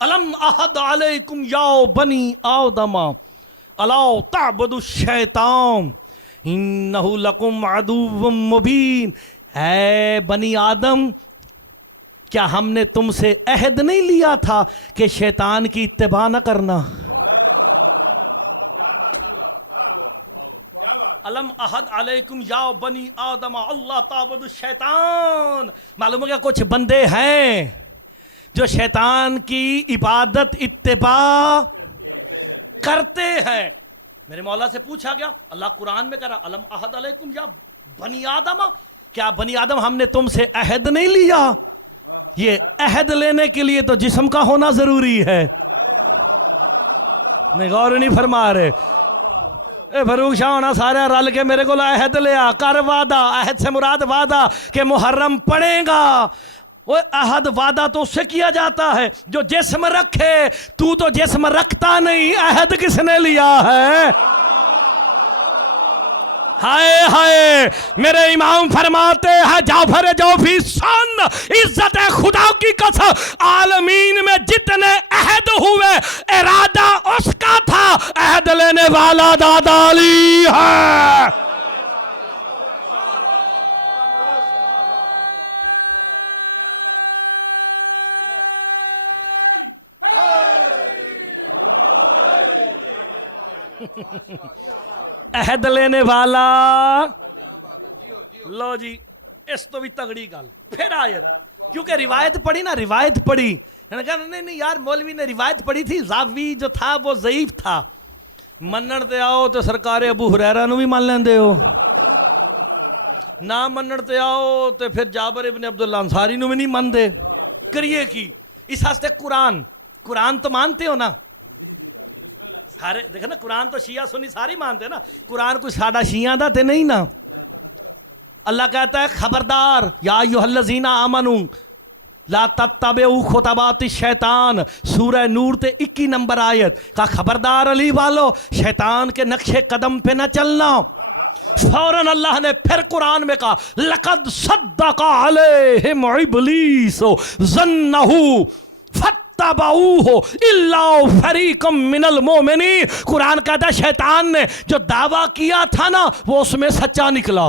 الم احد علیکم یا بنی آدم الا تعبدوا الشیطان انہ لکم عدو مبین. اے بنی آدم کیا ہم نے تم سے عہد نہیں لیا تھا کہ شیطان کی اتباع نہ کرنا؟ الم احد علیکم یا بنی آدم اللہ تعبدوا الشیطان. معلوم ہو گیا کچھ بندے ہیں جو شیطان کی عبادت اتباع کرتے ہیں. میرے مولا سے پوچھا گیا، اللہ قرآن میں کہہ رہا الم احد علیکم یا بنی آدم، کیا بنی آدم ہم نے تم سے عہد نہیں لیا؟ یہ عہد لینے کے لیے تو جسم کا ہونا ضروری ہے. نہیں غور نہیں فرما رہے. اے فروخ شاہ ہونا سارے رل کے میرے کو عہد لیا کر وعدہ. عہد سے مراد وعدہ کہ محرم پڑے گا. وہ عہد وعدہ تو اس سے کیا جاتا ہے جو جسم رکھے. تو جسم رکھتا نہیں، عہد کس نے لیا ہے؟ ہائے ہائے میرے امام فرماتے ہیں جعفر جوفی سن عزت خدا کی قسم عالمین میں جتنے عہد ہوئے ارادہ اس کا تھا، عہد لینے والا دادا علی ہے. عہد لینے والا. لو جی اس تو بھی تگڑی گل. پھر آیت، کیونکہ روایت پڑھی نا، روایت پڑھی کہا نہیں یار مولوی نے روایت پڑھی تھی، راوی جو تھا وہ ضعیف تھا. منن تے آؤ تو سرکار ابو ہریرہ نو بھی مان لیندے ہو، نہ منن تے آؤ تو پھر جابر ابن عبداللہ انصاری نو بھی نہیں مندے. کریے کی اس واسطے قرآن تو مانتے ہو نا سارے. دیکھیں نا قرآن تو شیعہ سنی ساری مانتے ہیں نا. قرآن کوئی ساڈا شیعہ دا تے نہیں نا. اللہ کہتا ہے خبردار یا ایھا الذین آمنو لا تتبعوا خطوات الشیطان. سورہ نور تے 21 نمبر آیت کا خبردار علی والو شیطان کے نقش قدم پہ نہ چلنا. فوراً اللہ نے پھر قرآن میں کہا لقد صدق علیہم ابلیس ظنہ فاتبعوہ الا فریقا من المؤمنین. قرآن کہتا ہے شیطان نے جو دعویٰ کیا تھا نا وہ اس میں سچا نکلا.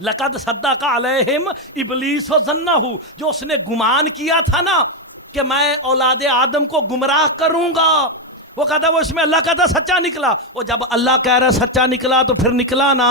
لقد صدق علیہم ابلیس ظنہ، جو اس نے گمان کیا تھا نا کہ میں اولاد آدم کو گمراہ کروں گا، وہ کہتا وہ اس میں اللہ کہتا سچا نکلا. اور جب اللہ کہہ رہا سچا نکلا تو پھر نکلا نا.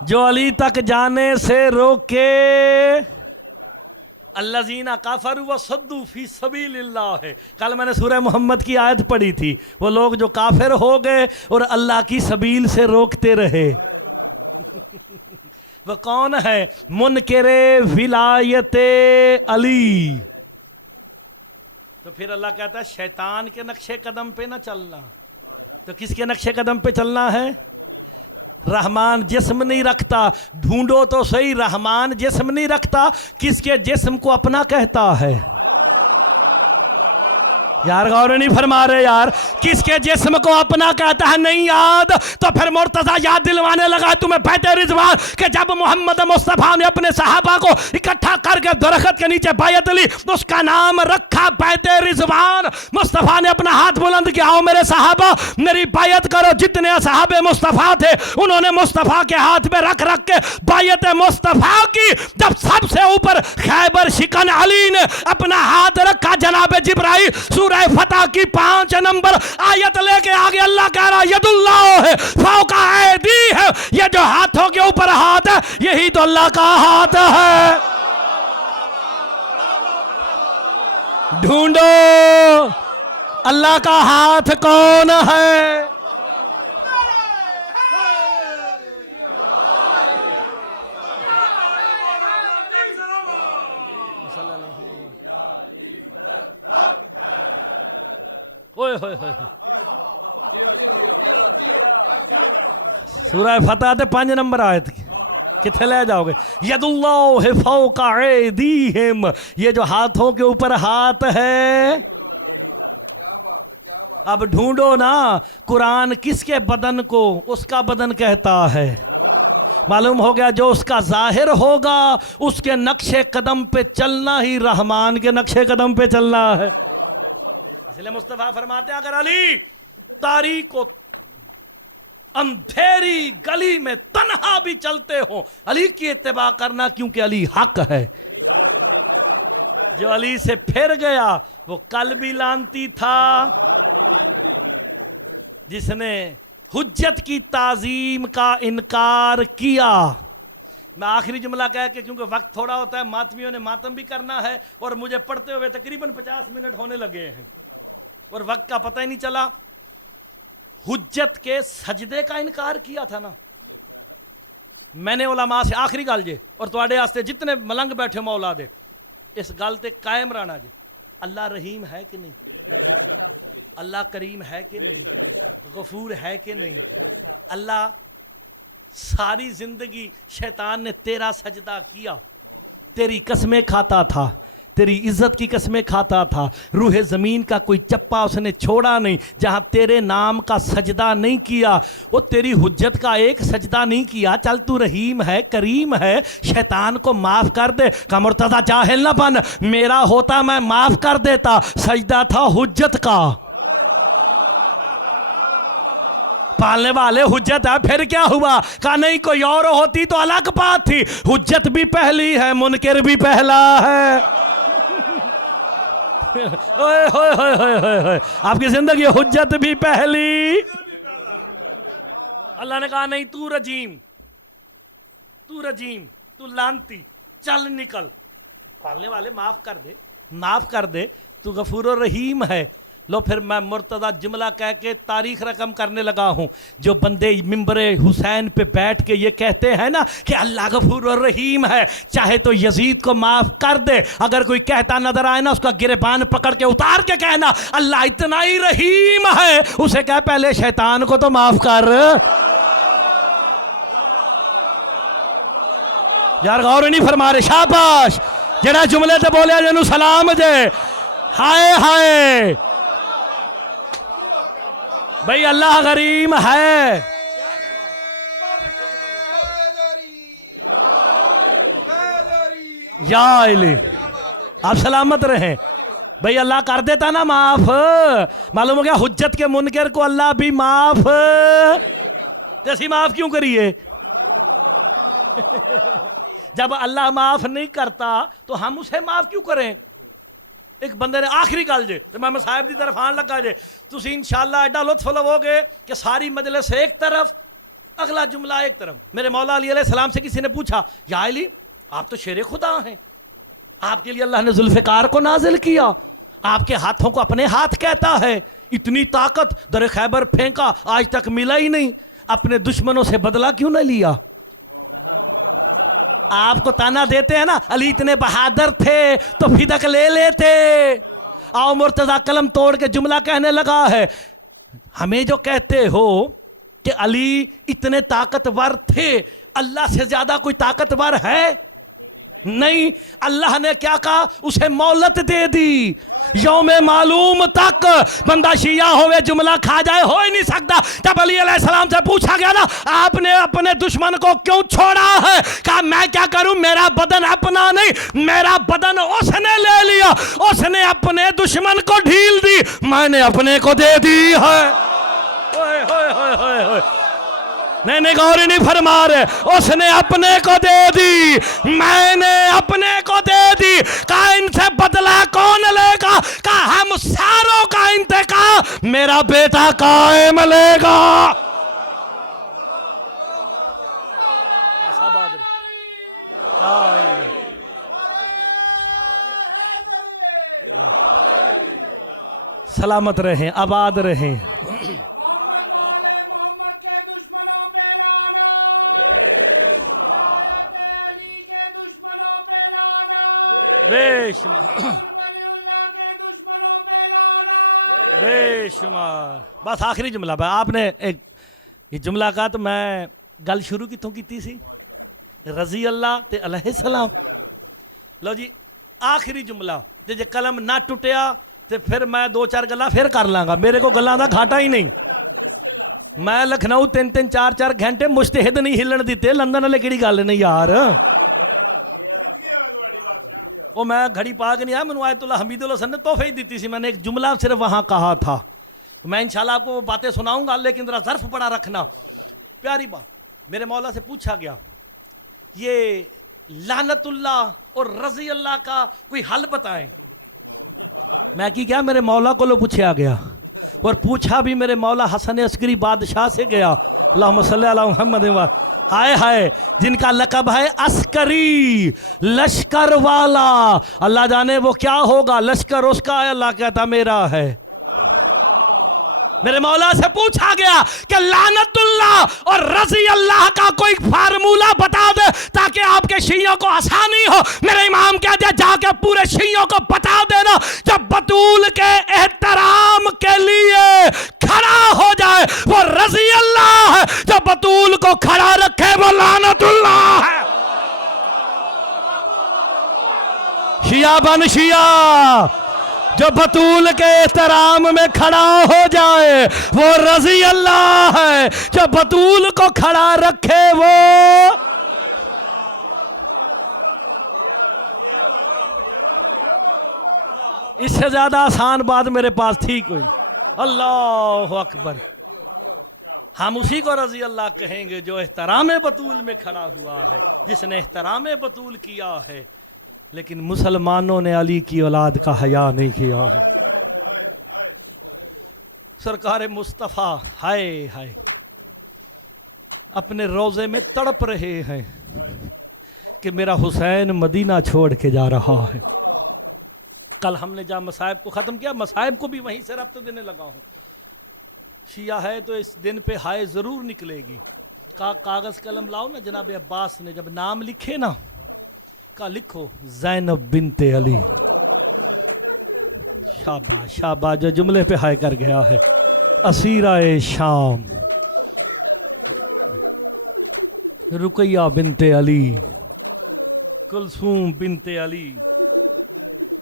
جو علی تک جانے سے روکے، الذین کفروا وصدوا فی سبیل اللہ ہے۔ کل میں نے سورہ محمد کی آیت پڑھی تھی، وہ لوگ جو کافر ہو گئے اور اللہ کی سبیل سے روکتے رہے، وہ کون ہے؟ منکر ولایت علی۔ تو پھر اللہ کہتا ہے شیطان کے نقش قدم پہ نہ چلنا، تو کس کے نقش قدم پہ چلنا ہے؟ رحمان جسم نہیں رکھتا، ڈھونڈو تو صحیح، رحمان جسم نہیں رکھتا، کس کے جسم کو اپنا کہتا ہے؟ یار غور نہیں فرما رہے یار، کس کے جسم کو اپنا کہتا ہے؟ نہیں یاد تو پھر مرتضیٰ یاد دلوانے لگا تمہیں بیت رضوان کہ جب محمد مصطفیٰ نے اپنے صحابہ کو اکٹھا کر کے درخت کے نیچے بیعت لی، اس کا نام رکھا بیت رضوان۔ مصطفیٰ نے اپنا ہاتھ بلند کیا، آؤ میرے صحابہ میری بیعت کرو۔ جتنے صحابہ مصطفیٰ تھے انہوں نے مصطفیٰ کے ہاتھ میں رکھ رکھ کے بیعت مصطفیٰ کی۔ جب سب سے اوپر خیبر شکن علی نے اپنا ہاتھ رکھا، جناب جبرائیل سورہ فتح کی 5 نمبر آیت لے کے آگے اللہ کہہ رہا ید اللہ ہے فوق ایدی ہے، یہ جو ہاتھوں کے اوپر ہاتھ ہے یہی تو اللہ کا ہاتھ ہے۔ ڈھونڈو اللہ کا ہاتھ کون ہے؟ سورہ فتح تے 5 نمبر آیت کی کتنے لے جاؤ گے؟ ید اللہ فوق ایدیہم، یہ جو ہاتھوں کے اوپر ہاتھ ہے۔ اب ڈھونڈو نا قرآن کس کے بدن کو اس کا بدن کہتا ہے؟ معلوم ہو گیا جو اس کا ظاہر ہوگا اس کے نقش قدم پہ چلنا ہی رحمان کے نقش قدم پہ چلنا ہے۔ اس لیے مصطفیٰ فرماتے ہیں اگر علی تاریک و اندھیری گلی میں تنہا بھی چلتے ہوں علی کی اتباع کرنا، کیونکہ علی حق ہے۔ جو علی سے پھر گیا وہ کل بھی لانتی تھا، جس نے حجت کی تعظیم کا انکار کیا۔ میں آخری جملہ کہہ کے، کیونکہ وقت تھوڑا ہوتا ہے، ماتمیوں نے ماتم بھی کرنا ہے اور مجھے پڑھتے ہوئے تقریباً 50 منٹ ہونے لگے ہیں اور وقت کا پتہ ہی نہیں چلا۔ حجت کے سجدے کا انکار کیا تھا نا میں نے علماء سے، آخری گل جے اور تواڈے واسطے جتنے ملنگ بیٹھے مولا دے، اس گل تے قائم رہنا جے۔ اللہ رحیم ہے کہ نہیں؟ اللہ کریم ہے کہ نہیں؟ غفور ہے کہ نہیں؟ اللہ ساری زندگی شیطان نے تیرا سجدہ کیا، تیری قسمیں کھاتا تھا، تیری عزت کی قسمیں کھاتا تھا، روح زمین کا کوئی چپا اس نے چھوڑا نہیں جہاں تیرے نام کا سجدہ نہیں کیا، وہ تیری حجت کا ایک سجدہ نہیں کیا۔ چل تو رحیم ہے، کریم ہے، شیطان کو معاف کر دے۔ کہ مرتضیٰ جاہل نہ بن، میرا ہوتا میں معاف کر دیتا، سجدہ تھا حجت کا۔ پالنے والے حجت ہے، پھر کیا ہوا؟ کہا نہیں کوئی اور ہوتی تو الگ بات تھی، حجت بھی پہلی ہے، منکر بھی پہلا ہے۔ آپ کی زندگی حجت بھی پہلی۔ اللہ نے کہا نہیں تو رجیم، تو لانتی، چل نکل۔ پالنے والے معاف کر دے، معاف کر دے، تو غفور و رحیم ہے۔ لو پھر میں مرتضیٰ جملہ کہہ کے تاریخ رقم کرنے لگا ہوں۔ جو بندے ممبر حسین پہ بیٹھ کے یہ کہتے ہیں نا کہ اللہ غفور الرحیم ہے، چاہے تو یزید کو معاف کر دے، اگر کوئی کہتا نظر آئے نا اس کا گریبان پکڑ کے اتار کے کہنا اللہ اتنا ہی رحیم ہے، اسے کہہ پہلے شیطان کو تو معاف کر۔ یار غور نہیں فرما رہے، شاباش جڑا جملے تے بولیا جنو سلام جے۔ ہائے ہائے بھئی اللہ غریم ہے۔ یا علی آپ سلامت رہیں۔ بھئی اللہ کر دیتا نا معاف، معلوم ہو گیا حجت کے منکر کو اللہ بھی معاف، جیسی معاف کیوں کریے؟ جب اللہ معاف نہیں کرتا تو ہم اسے معاف کیوں کریں؟ ایک بندے نے آخری گل جے تو میں صاحب دی طرف آن لگا جے، تسی انشاءاللہ ایڈا لطف لو گے کہ ساری مجلس ایک طرف اگلا جملہ ایک طرف. میرے مولا علی علیہ السلام سے کسی نے پوچھا یا علی آپ تو شیر خدا ہیں, آپ کے لیے اللہ نے ذوالفقار کو نازل کیا, آپ کے ہاتھوں کو اپنے ہاتھ کہتا ہے, اتنی طاقت در خیبر پھینکا آج تک ملا ہی نہیں, اپنے دشمنوں سے بدلہ کیوں نہ لیا؟ آپ کو تانا دیتے ہیں نا علی اتنے بہادر تھے تو فدق لے لیتے. آؤ مرتضیٰ قلم توڑ کے جملہ کہنے لگا ہے, ہمیں جو کہتے ہو کہ علی اتنے طاقتور تھے, اللہ سے زیادہ کوئی طاقتور ہے نہیں. اللہ نے کیا کہا, اسے مہلت دے دی, یوم معلوم تک بندہ شیعہ ہوئے جملہ کھا جائے, ہو ہی نہیں سکتا. جب علی علیہ السلام سے پوچھا گیا نا آپ نے اپنے دشمن کو کیوں چھوڑا ہے, کہا میں کیا کروں, میرا بدن اپنا نہیں, میرا بدن اس نے لے لیا, اس نے اپنے دشمن کو ڈھیل دی, میں نے اپنے کو دے دی ہے. نہیں غور نہیں فرما رہے, اس نے اپنے کو دے دی, میں نے اپنے کو دے دی. کہا ان سے بدلہ کون لے گا, کہا ہم ساروں کا انتقام میرا بیٹا قائم لے گا. سلامت رہیں, آباد رہیں. بے شمار. بس آخری جملہ آپ نے ایک یہ جملہ کہا تو میں گل شروع کتوں کی سی, رضی اللہ تے علیہ السلام. لو جی آخری جملہ جے قلم نہ ٹوٹیا تے پھر میں دو چار گلاں پھر کر لاں گا, میرے کو گلاں دا گھاٹا ہی نہیں. میں لکھنؤ 3-4 گھنٹے مجتہد نہیں ہلن دیتے, لندن والے کیڑی گل نہیں یار. وہ میں گھڑی پا کے نہیں آیا, میں نے آیت اللہ حمید اللہ نے تحفہ ہی دیتی سی, میں نے ایک جملہ صرف وہاں کہا تھا. میں انشاءاللہ آپ کو وہ باتیں سناؤں گا, لیکن ذرا ظرف پڑا رکھنا. پیاری بات, میرے مولا سے پوچھا گیا یہ لعنت اللہ اور رضی اللہ کا کوئی حل بتائیں. میں کی کیا میرے مولا کو لو پوچھا گیا, اور پوچھا بھی میرے مولا حسن عسکری بادشاہ سے گیا, اللہم صلی اللہ محمد. ہائے ہائے, جن کا لقب ہے عسکری, لشکر والا. اللہ جانے وہ کیا ہوگا, لشکر اس کا ہے, اللہ کہتا میرا ہے. میرے مولا سے پوچھا گیا کہ لعنت اللہ اور رضی اللہ کا کوئی فارمولہ بتا دے تاکہ آپ کے شیعوں کو آسانی ہو. میرے امام کہہ دیا جا کے پورے شیعوں کو بتا دینا, جب بطول کے احترام کے لیے کھڑا ہو جائے وہ رضی اللہ ہے, جب بطول کو کھڑا رکھے وہ لعنت اللہ ہے. شیعہ بن شیعہ, جو بطول کے احترام میں کھڑا ہو جائے وہ رضی اللہ ہے, جو بطول کو کھڑا رکھے وہ. اس سے زیادہ آسان بات میرے پاس تھی کوئی. اللہ اکبر. ہم اسی کو رضی اللہ کہیں گے جو احترام بطول میں کھڑا ہوا ہے, جس نے احترام بطول کیا ہے. لیکن مسلمانوں نے علی کی اولاد کا حیا نہیں کیا ہے. سرکار مصطفیٰ ہائے ہائے اپنے روزے میں تڑپ رہے ہیں کہ میرا حسین مدینہ چھوڑ کے جا رہا ہے. کل ہم نے جہاں مصائب کو ختم کیا, مصائب کو بھی وہیں سے ربط دینے لگا ہوں. شیعہ ہے تو اس دن پہ ہائے ضرور نکلے گی. کاغذ قلم لاؤ نا. جناب عباس نے جب نام لکھے نا, کا لکھو زینب بنت علی. شاباش شاباش, جو جملے پہ ہائے کر گیا ہے. اسیرہ شام رقیہ بنت علی, کلثوم بنت علی.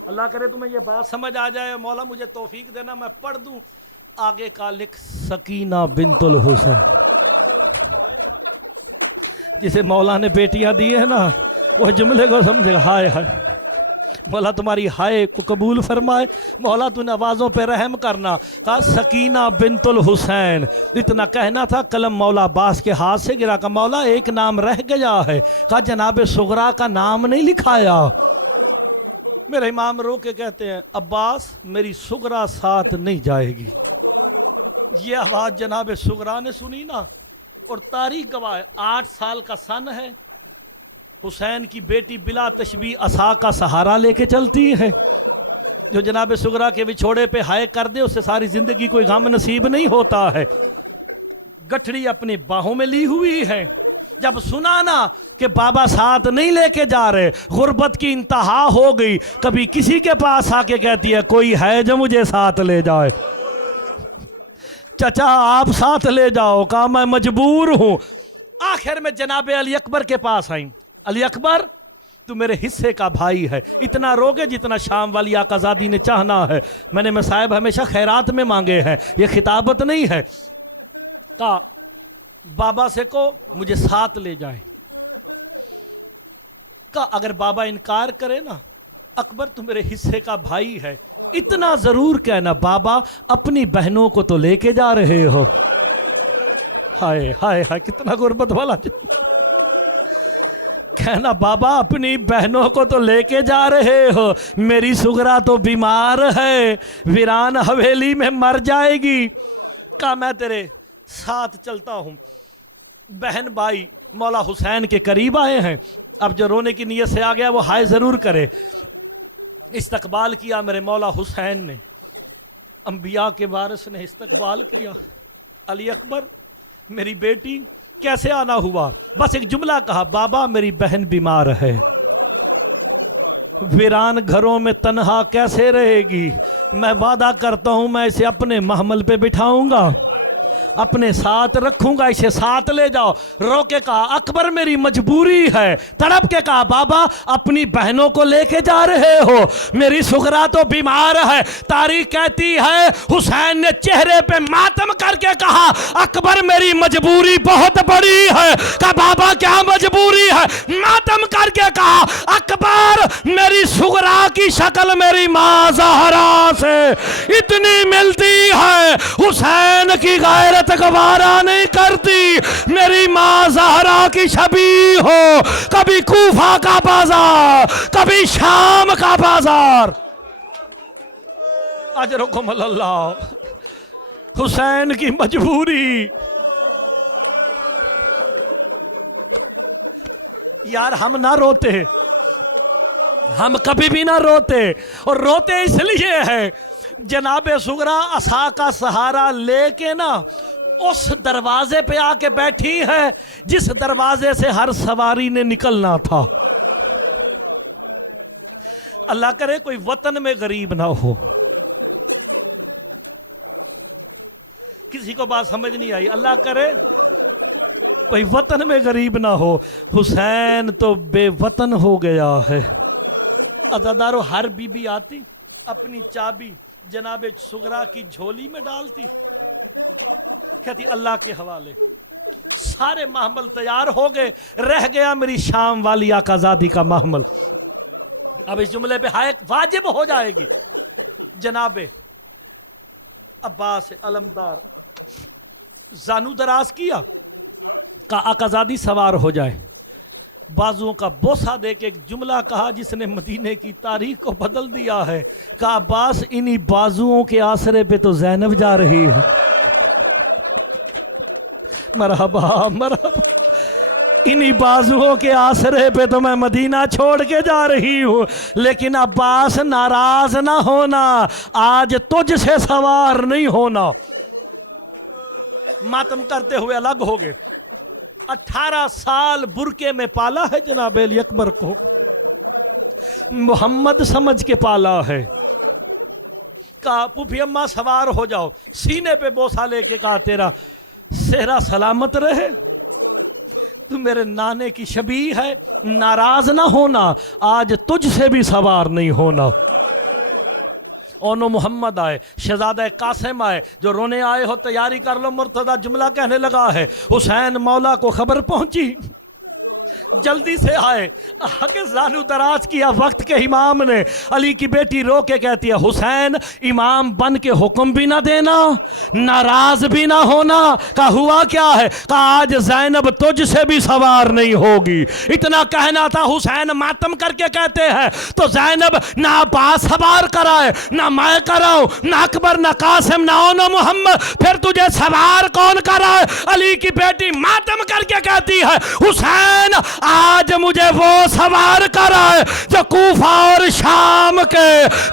اللہ کرے تمہیں یہ بات سمجھ آ جائے. مولا مجھے توفیق دینا, میں پڑھ دوں آگے کا. لکھ سکینہ بنت الحسین, جسے مولا نے بیٹیاں دی ہیں نا, وہ جملے کو سمجھے گا. ہائے ہائے, مولا تمہاری ہائے کو قبول فرمائے. مولا تو نے آوازوں پہ رحم کرنا. کہا سکینہ بنت الحسین. اتنا کہنا تھا, قلم مولا عباس کے ہاتھ سے گرا. کہا مولا ایک نام رہ گیا ہے. کہا جناب صغرا کا نام نہیں لکھایا. میرے امام رو کے کہتے ہیں عباس میری صغرا ساتھ نہیں جائے گی. یہ آواز جناب صغرا نے سنی نا, اور تاریخ گواہ ہے 8 سال کا سن ہے، حسین کی بیٹی بلا تشبیہ عصا کا سہارا لے کے چلتی ہے، جو جناب سغرا کے وچھوڑے پہ ہائے کر دے اسے ساری زندگی کوئی غم نصیب نہیں ہوتا ہے، گٹھڑی اپنی باہوں میں لی ہوئی ہے۔ جب سنا نا کہ بابا ساتھ نہیں لے کے جا رہے، غربت کی انتہا ہو گئی، کبھی کسی کے پاس آ کے کہتی ہے کوئی ہے جو مجھے ساتھ لے جائے، چچا آپ ساتھ لے جاؤ، کہا میں مجبور ہوں۔ آخر میں جناب علی اکبر کے پاس آئیں، علی اکبر تو میرے حصے کا بھائی ہے، اتنا روگے جتنا شام والی آقا زادی نے چاہنا ہے، میں نے مصائب ہمیشہ خیرات میں مانگے ہیں، یہ خطابت نہیں ہے۔ کہا بابا سے کو مجھے ساتھ لے جائے۔ کہا اگر بابا انکار کرے نا، اکبر تو میرے حصے کا بھائی ہے، اتنا ضرور کہنا بابا اپنی بہنوں کو تو لے کے جا رہے ہو۔ ہائے ہائے ہائے کتنا غربت والا کہنا بابا اپنی بہنوں کو تو لے کے جا رہے ہو، میری سغرا تو بیمار ہے، ویران حویلی میں مر جائے گی۔ کہا میں تیرے ساتھ چلتا ہوں۔ بہن بھائی مولا حسین کے قریب آئے ہیں، اب جو رونے کی نیت سے آ گیا وہ ہائے ضرور کرے۔ استقبال کیا میرے مولا حسین نے، انبیاء کے وارث نے استقبال کیا۔ علی اکبر میری بیٹی کیسے آنا ہوا؟ بس ایک جملہ کہا بابا میری بہن بیمار ہے، ویران گھروں میں تنہا کیسے رہے گی، میں وعدہ کرتا ہوں میں اسے اپنے محمل پہ بٹھاؤں گا، اپنے ساتھ رکھوں گا، اسے ساتھ لے جاؤ۔ رو کے کہا اکبر میری مجبوری ہے، تڑپ کے کہا بابا اپنی بہنوں کو لے کے جا رہے ہو، میری سغرا تو بیمار ہے۔ تاریخ کہتی ہے حسین نے چہرے پہ ماتم کر کے کہا اکبر میری مجبوری بہت بڑی ہے۔ کہا بابا کیا مجبوری ہے؟ ماتم کر کے کہا اکبر میری سغرا کی شکل میری ماں زہرا سے اتنی ملتی ہے، حسین کی غیرت گوارا نہیں کرتی، میری ماں زہرا کی شبیہ ہو، کبھی کوفہ کا بازار کبھی شام کا بازار۔ اجرکم اللہ، حسین کی مجبوری۔ یار ہم نہ روتے، ہم کبھی بھی نہ روتے، اور روتے اس لیے ہے جناب سغرا عصا کا سہارا لے کے نا اس دروازے پہ آ کے بیٹھی ہے جس دروازے سے ہر سواری نے نکلنا تھا۔ اللہ کرے کوئی وطن میں غریب نہ ہو۔ کسی کو بات سمجھ نہیں آئی؟ اللہ کرے کوئی وطن میں غریب نہ ہو۔ حسین تو بے وطن ہو گیا ہے۔ عزادارو ہر بی بی آتی اپنی چابی جناب سغرا کی جھولی میں ڈالتی، کہتی اللہ کے حوالے، سارے محمل تیار ہو گئے، رہ گیا میری شام والی آقا زادی کا محمل۔ اب اس جملے پہ ہائے واجب ہو جائے گی۔ جناب عباس علمدار زانو دراز کیا، کہا آقا زادی سوار ہو جائے، بازوؤں کا بوسہ دے کے ایک جملہ کہا جس نے مدینے کی تاریخ کو بدل دیا ہے، کہا عباس انہی بازوؤں کے آسرے پہ تو زینب جا رہی ہے۔ مرحبا مرحبا، انہی بازوؤں کے آسرے پہ تو میں مدینہ چھوڑ کے جا رہی ہوں، لیکن عباس ناراض نہ ہونا، آج تجھ سے سوار نہیں ہونا۔ ماتم کرتے ہوئے الگ ہو گئے۔ 18 سال برکے میں پالا ہے جناب علی اکبر کو، محمد سمجھ کے پالا ہے۔ کہا پھوپھی اماں سوار ہو جاؤ، سینے پہ بوسہ لے کے کہا تیرا صحرا سلامت رہے، تو میرے نانے کی شبیہ ہے، ناراض نہ ہونا، آج تجھ سے بھی سوار نہیں ہونا۔ اونو محمد آئے، شہزادہ قاسم آئے، جو رونے آئے ہو تیاری کر لو، مرتضیٰ جملہ کہنے لگا ہے۔ حسین مولا کو خبر پہنچی، جلدی سے آئے، آگے زانو دراز کیا وقت کے امام نے۔ علی کی بیٹی رو کے کہتی ہے حسین امام بن کے حکم بھی نہ دینا، ناراض بھی نہ ہونا۔ کہا ہوا کیا ہے؟ کہا آج زینب تجھ سے بھی سوار نہیں ہوگی۔ اتنا کہنا تھا، حسین ماتم کر کے کہتے ہیں تو زینب نہ عباس سوار کرائے، نہ میں کراؤں، نہ اکبر، نہ قاسم، نہ نہ محمد، پھر تجھے سوار کون کرائے؟ علی کی بیٹی ماتم کر کے کہتی ہے حسین آج مجھے وہ سوار کرائے جو کوفہ اور شام کے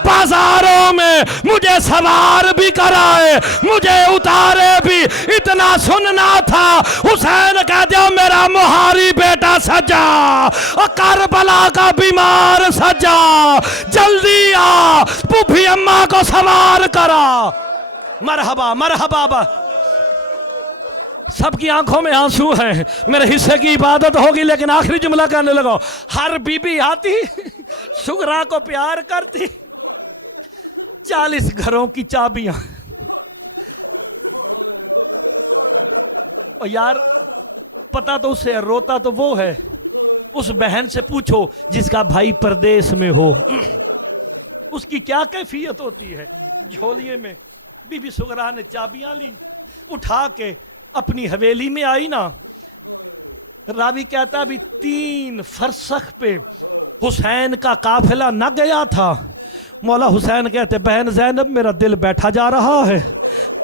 بازاروں میں مجھے سوار بھی کرائے، مجھے اتارے بھی۔ اتنا سننا تھا، حسین کہہ دیا میرا مہاری بیٹا سجا، کربلا کا بیمار سجا، جلدی آ، پھوپھی اماں کو سوار کرا۔ مرحبا مرحبا۔ سب کی آنکھوں میں آنسو ہیں، میرے حصے کی عبادت ہوگی، لیکن آخری جملہ کہنے لگا، ہر بی بی آتی سغرا کو پیار کرتی، 40 گھروں کی چابیاں۔ اور یار پتہ تو اسے روتا تو وہ ہے، اس بہن سے پوچھو جس کا بھائی پردیس میں ہو، اس کی کیا کیفیت ہوتی ہے۔ جھولیے میں بی بی سغرا نے چابیاں لی، اٹھا کے اپنی حویلی میں آئی نا۔ راوی کہتا بھی 3 فرسخ پہ حسین کا قافلہ نہ گیا تھا۔ مولا حسین کہتے بہن زینب میرا دل بیٹھا جا رہا ہے،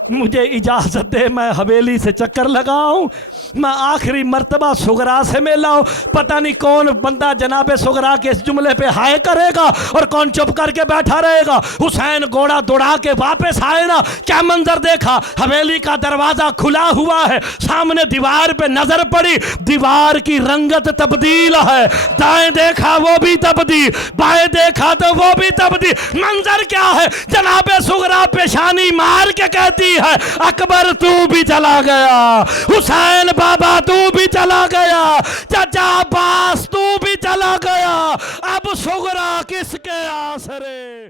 مجھے اجازت دے میں حویلی سے چکر لگاؤں، میں آخری مرتبہ سغرا سے ملا ہوں۔ پتہ نہیں کون بندہ جناب سغرا کے اس جملے پہ ہائے کرے گا اور کون چپ کر کے بیٹھا رہے گا۔ حسین گھوڑا دوڑا کے واپس آئے نا، کیا منظر دیکھا، حویلی کا دروازہ کھلا ہوا ہے، سامنے دیوار پہ نظر پڑی، دیوار کی رنگت تبدیل ہے، دائیں دیکھا وہ بھی تبدیل، بائیں دیکھا تو وہ بھی تبدیل۔ منظر کیا ہے؟ جناب سغرا پیشانی مار کے کہتی ہے اکبر تو بھی چلا گیا، حسین بابا تو بھی چلا گیا، چچا عباس تو بھی چلا گیا، اب سغرا کس کے آسرے؟